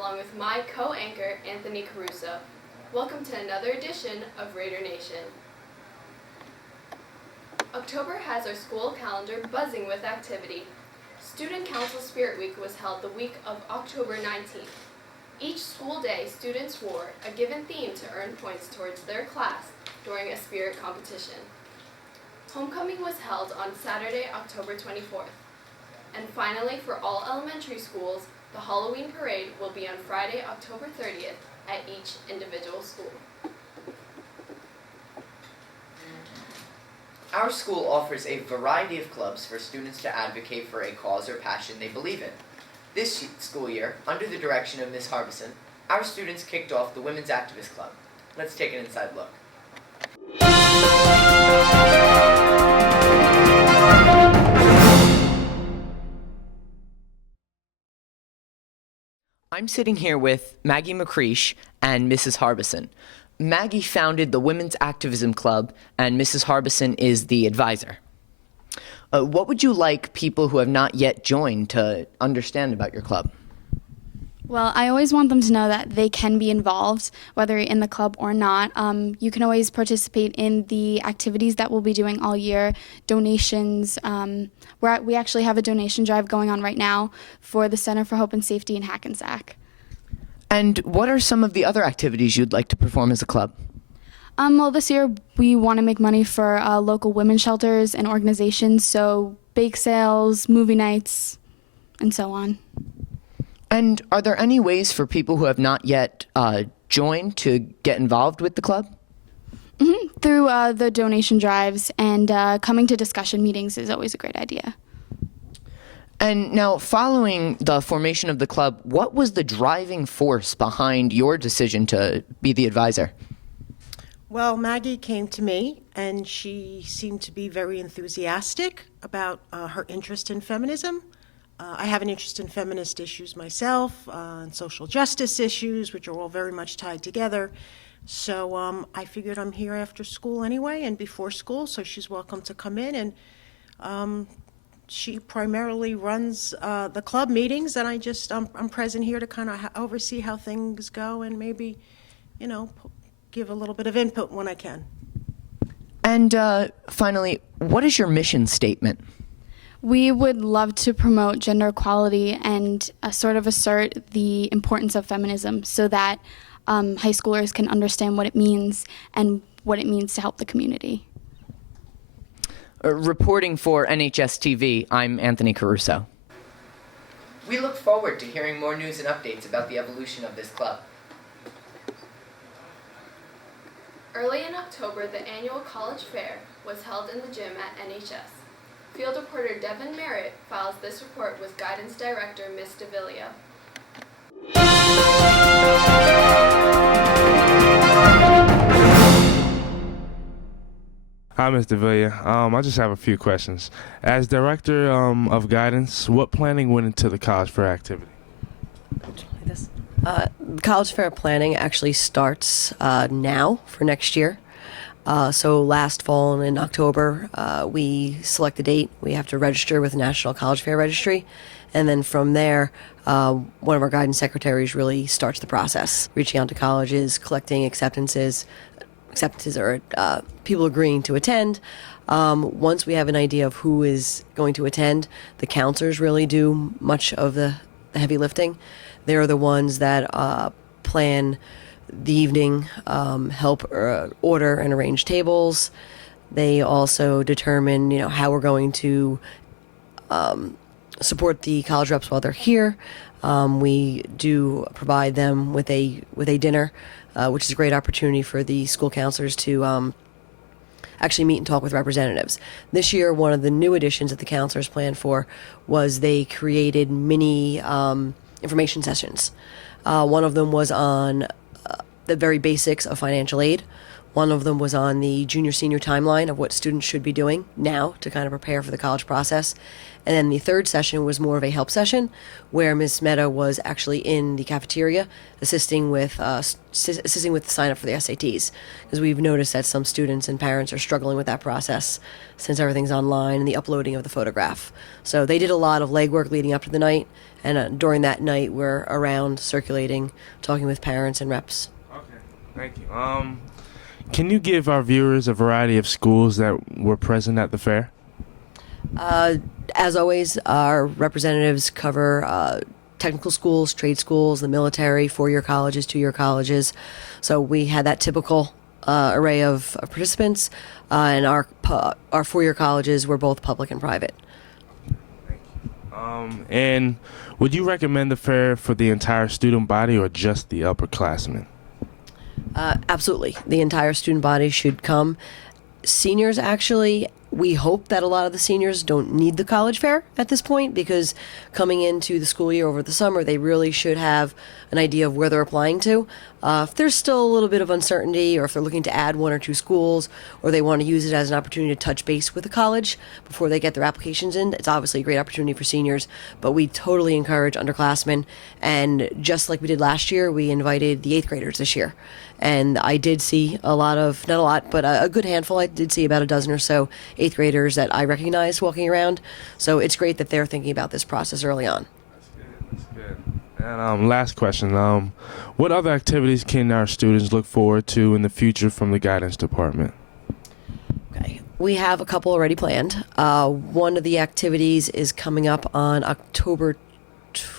along with my co-anchor, Anthony Caruso. Welcome to another edition of Raider Nation. October has our school calendar buzzing with activity. Student Council Spirit Week was held the week of October 19th. Each school day, students wore a given theme to earn points towards their class during a spirit competition. Homecoming was held on Saturday, October 24th. And finally, for all elementary schools, the Halloween parade will be on Friday, October 30th at each individual school. Our school offers a variety of clubs for students to advocate for a cause or passion they believe in. This school year, under the direction of Ms. Harbison, our students kicked off the Women's Activist Club. Let's take an inside look. I'm sitting here with Maggie McCreesh and Mrs. Harbison. Maggie founded the Women's Activism Club, and Mrs. Harbison is the advisor. What would you like people who have not yet joined to understand about your club? Well, I always want them to know that they can be involved, whether you're in the club or not. You can always participate in the activities that we'll be doing all year, donations. We actually have a donation drive going on right now for the Center for Hope and Safety in Hackensack. And what are some of the other activities you'd like to perform as a club? Well, this year we want to make money for local women's shelters and organizations, so bake sales, movie nights, and so on. And are there any ways for people who have not yet joined to get involved with the club? Mm-hmm. Through the donation drives, and coming to discussion meetings is always a great idea. And now, following the formation of the club, what was the driving force behind your decision to be the advisor? Well, Maggie came to me, and she seemed to be very enthusiastic about her interest in feminism. I have an interest in feminist issues myself, and social justice issues, which are all very much tied together. So I figured I'm here after school anyway and before school, so she's welcome to come in. And she primarily runs the club meetings, and I'm present here to kind of oversee how things go and maybe, give a little bit of input when I can. And finally, what is your mission statement? We would love to promote gender equality and sort of assert the importance of feminism so that high schoolers can understand what it means and what it means to help the community. Reporting for NHS TV, I'm Anthony Caruso. We look forward to hearing more news and updates about the evolution of this club. Early in October, the annual college fair was held in the gym at NHS. Field reporter Devin Merritt files this report with Guidance Director Ms. DeVillio. Hi, Ms. DeVillio. I just have a few questions. As Director of Guidance, what planning went into the college fair activity? College fair planning actually starts now for next year. So last fall in October, we select a date. We have to register with the National College Fair Registry. And then from there, one of our guidance secretaries really starts the process, reaching out to colleges, collecting acceptances or people agreeing to attend. Once we have an idea of who is going to attend, the counselors really do much of the heavy lifting. They're the ones that plan the evening, help order and arrange tables. They also determine, how we're going to support the college reps while they're here. We do provide them with a dinner, which is a great opportunity for the school counselors to actually meet and talk with representatives. This year, one of the new additions that the counselors planned for was they created mini information sessions. One of them was on the very basics of financial aid. One of them was on the junior-senior timeline of what students should be doing now to kind of prepare for the college process. And then the third session was more of a help session where Ms. Mehta was actually in the cafeteria assisting with the sign up for the SATs, because we've noticed that some students and parents are struggling with that process since everything's online and the uploading of the photograph. So they did a lot of legwork leading up to the night, and during that night we're around circulating, talking with parents and reps. Okay, thank you. Can you give our viewers a variety of schools that were present at the fair? As always, our representatives cover technical schools, trade schools, the military, 4-year colleges, 2-year colleges. So we had that typical array of participants, and our 4-year colleges were both public and private. And would you recommend the fair for the entire student body or just the upperclassmen? Absolutely. The entire student body should come. Seniors, actually, we hope that a lot of the seniors don't need the college fair at this point, because coming into the school year over the summer, they really should have an idea of where they're applying to. If there's still a little bit of uncertainty, or if they're looking to add 1 or 2 schools, or they want to use it as an opportunity to touch base with the college before they get their applications in, it's obviously a great opportunity for seniors. But we totally encourage underclassmen, and just like we did last year, we invited the 8th graders this year. And I did see a lot of, not a lot, but a good handful. I did see about a dozen or so 8th graders that I recognized walking around. So it's great that they're thinking about this process early on. That's good. And last question. What other activities can our students look forward to in the future from the guidance department? Okay. We have a couple already planned. One of the activities is coming up on October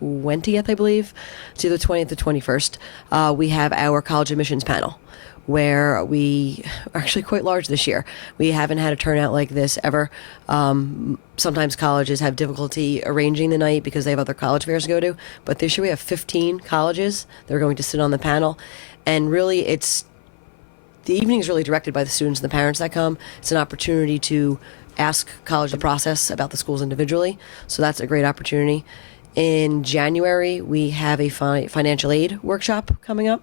20th, I believe, to the 20th to 21st. We have our college admissions panel, where we are actually quite large this year. We haven't had a turnout like this ever. Sometimes colleges have difficulty arranging the night because they have other college fairs to go to, but this year we have 15 colleges that are going to sit on the panel, and really the evening is really directed by the students and the parents that come. It's an opportunity to ask college the process about the schools individually, so that's a great opportunity. In January, we have a financial aid workshop coming up.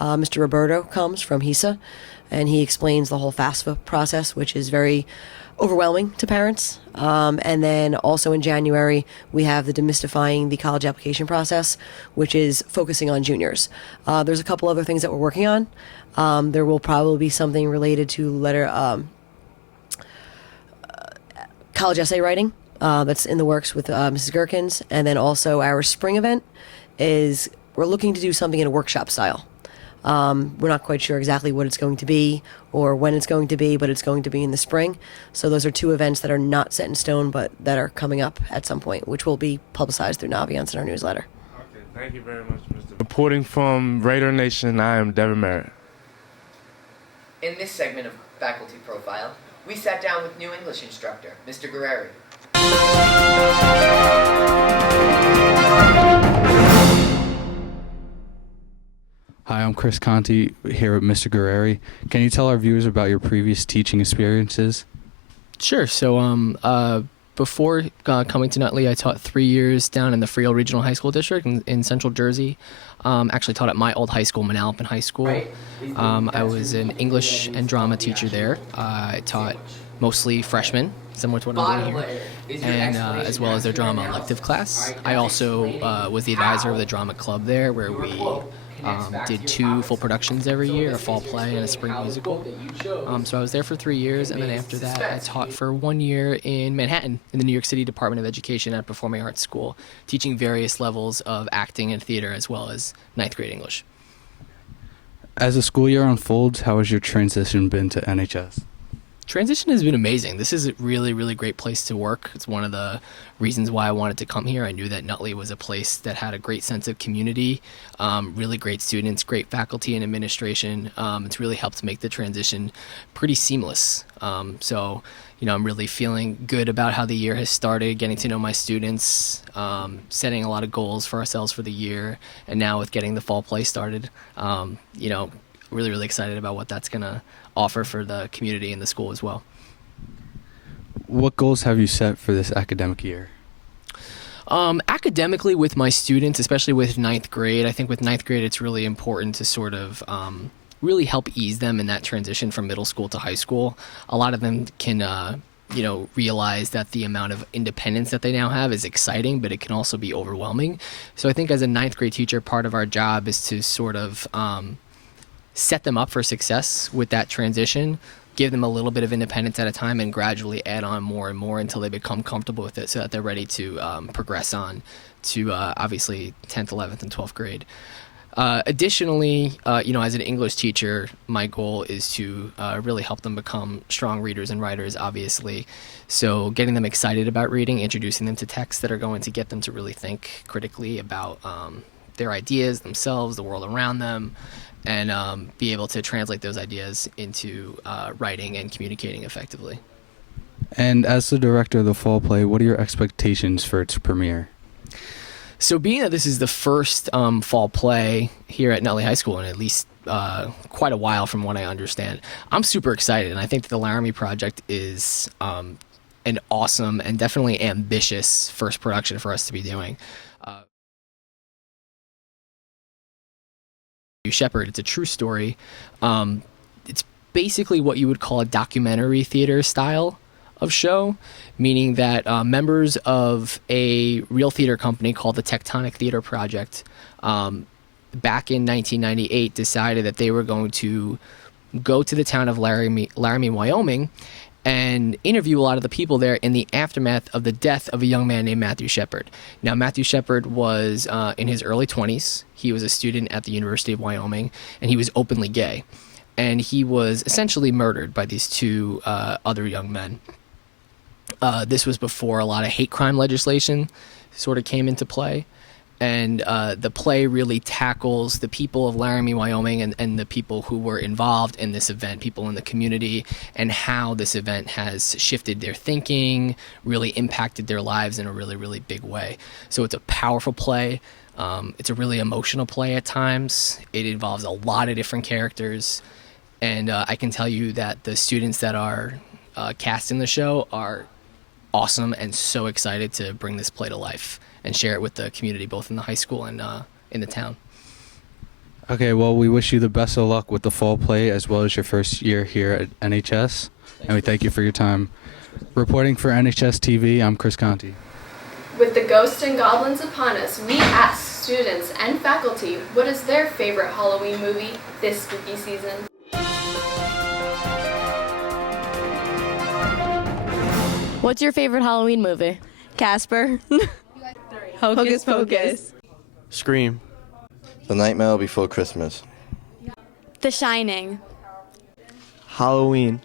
Mr. Roberto comes from HISA, and he explains the whole FAFSA process, which is very overwhelming to parents. And then also in January, we have the Demystifying the College Application Process, which is focusing on juniors. There's a couple other things that we're working on. There will probably be something related to college essay writing. That's in the works with Mrs. Gherkins. And then also our spring event is we're looking to do something in a workshop style. We're not quite sure exactly what it's going to be or when it's going to be, but it's going to be in the spring. So those are 2 events that are not set in stone, but that are coming up at some point, which will be publicized through Naviance in our newsletter. Okay, thank you very much, Mr. Reporting from Raider Nation, I am Devin Merritt. In this segment of Faculty Profile, we sat down with new English instructor, Mr. Guerreri. Hi, I'm Chris Conte here with Mr. Guerreri. Can you tell our viewers about your previous teaching experiences? Sure. So before coming to Nutley, I taught 3 years down in the Freehold Regional High School District in Central Jersey. Actually taught at my old high school, Manalapan High School. I was an English and drama teacher there. I taught mostly freshmen, similar to what I'm doing here, and as well as their drama elective class. I also was the advisor of the drama club there, where we did 2 full productions every year, a fall play and a spring musical. So I was there for 3 years, and then after that I taught for 1 year in Manhattan in the New York City Department of Education at Performing Arts School, teaching various levels of acting and theater as well as 9th grade English. As the school year unfolds, how has your transition been to NHS? Transition has been amazing. This is a really, really great place to work. It's one of the reasons why I wanted to come here. I knew that Nutley was a place that had a great sense of community, really great students, great faculty and administration. It's really helped make the transition pretty seamless. So, I'm really feeling good about how the year has started, getting to know my students, setting a lot of goals for ourselves for the year, and now with getting the fall play started, really, really excited about what that's going to offer for the community and the school as well. What goals have you set for this academic year? Academically with my students, especially with 9th grade, I think with 9th grade it's really important to sort of really help ease them in that transition from middle school to high school. A lot of them can realize that the amount of independence that they now have is exciting, but it can also be overwhelming. So I think as a ninth grade teacher, part of our job is to sort of set them up for success with that transition, give them a little bit of independence at a time, and gradually add on more and more until they become comfortable with it so that they're ready to progress on to obviously 10th, 11th, and 12th grade. Additionally, as an English teacher, my goal is to really help them become strong readers and writers, obviously. So getting them excited about reading, introducing them to texts that are going to get them to really think critically about their ideas, themselves, the world around them, and be able to translate those ideas into writing and communicating effectively. And as the director of the fall play, what are your expectations for its premiere? So being that this is the first fall play here at Nutley High School in at least quite a while from what I understand, I'm super excited. And I think that the Laramie Project is an awesome and definitely ambitious first production for us to be doing. Shepherd, it's a true story. It's basically what you would call a documentary theater style of show, meaning that members of a real theater company called the Tectonic Theater Project back in 1998 decided that they were going to go to the town of Laramie, Wyoming, and interview a lot of the people there in the aftermath of the death of a young man named Matthew Shepard. Now, Matthew Shepard was in his early 20s. He was a student at the University of Wyoming, and he was openly gay. And he was essentially murdered by these two other young men. This was before a lot of hate crime legislation sort of came into play. And the play really tackles the people of Laramie, Wyoming, and the people who were involved in this event, people in the community, and how this event has shifted their thinking, really impacted their lives in a really, really big way. So it's a powerful play. It's a really emotional play at times. It involves a lot of different characters. And I can tell you that the students that are cast in the show are awesome and so excited to bring this play to life and share it with the community, both in the high school and in the town. Okay, well, we wish you the best of luck with the fall play as well as your first year here at NHS, and we thank you for your time. Reporting for NHS TV, I'm Chris Conte. With the ghosts and goblins upon us, we asked students and faculty what is their favorite Halloween movie this spooky season. What's your favorite Halloween movie? Casper. Hocus Pocus. Scream. The Nightmare Before Christmas. The Shining. Halloween.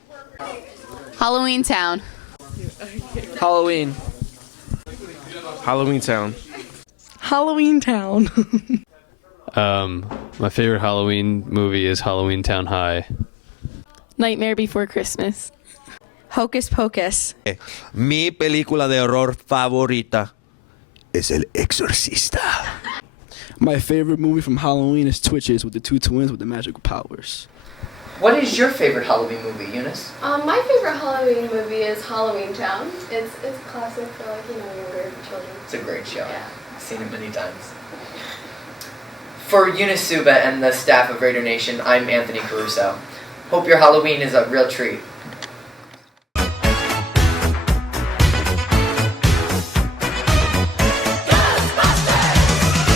Halloween Town. Halloween. Halloween Town. Halloween Town. My favorite Halloween movie is Halloween Town High. Nightmare Before Christmas. Hocus Pocus. Mi película de horror favorita es El Exorcista. My favorite movie from Halloween is Twitches with the two twins with the magical powers. What is your favorite Halloween movie, Eunice? My favorite Halloween movie is Halloween Town. It's classic for younger children. It's a great show. Yeah. I've seen it many times. For Eunice Suba and the staff of Radio Nation, I'm Anthony Caruso. Hope your Halloween is a real treat.